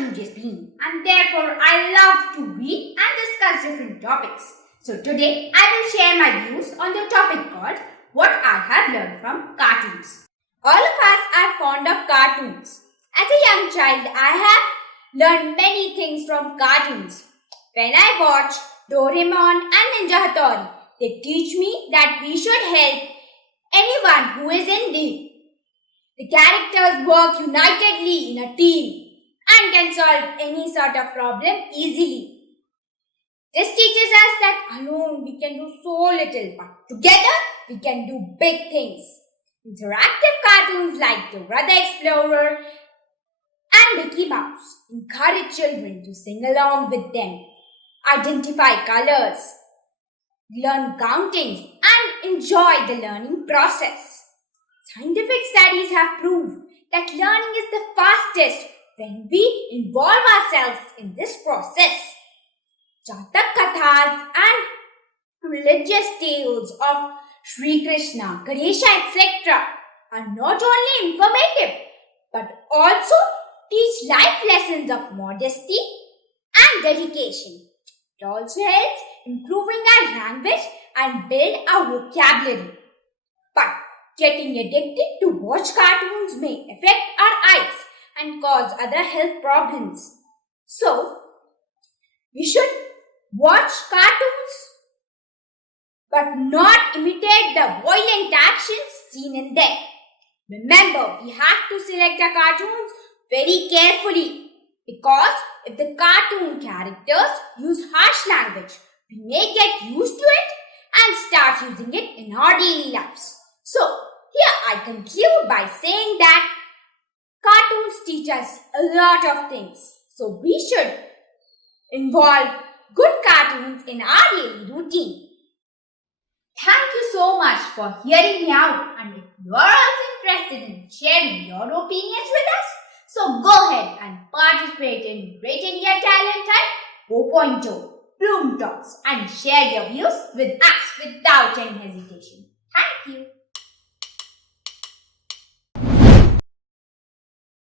curious being and therefore I love to read and discuss different topics. So today I will share my views on the topic called What I Have Learned from Cartoons. All of us are fond of cartoons. As a young child, I have learned many things from cartoons. When I watch Doraemon and Ninja Hattori, they teach me that we should help anyone who is in need. The characters work unitedly in a team and can solve any sort of problem easily. This teaches us that alone we can do so little, but together we can do big things. Interactive cartoons like Dora the Explorer and Mickey Mouse encourage children to sing along with them, identify colors, learn counting, and enjoy the learning process. Scientific studies have proved that learning is the fastest when we involve ourselves in this process. Jatak Kathas and religious tales of Sri Krishna, Ganesha, etc. are not only informative but also teach life lessons of modesty and dedication. It also helps improving our language and build our vocabulary. But getting addicted to watch cartoons may affect our eyes and cause other health problems. So, we should watch cartoons but not imitate the violent actions seen in them. Remember, we have to select our cartoons very carefully because if the cartoon characters use harsh language, we may get used to it and start using it in our daily lives. So, here I conclude by saying that cartoons teach us a lot of things. So, we should involve good cartoons in our daily routine. Thank you so much for hearing me out, and if you are also interested in sharing your opinions with us, so go ahead and participate in Great India Talent Hunt 4.0 Bloom Talks and share your views with us without any hesitation. Thank you.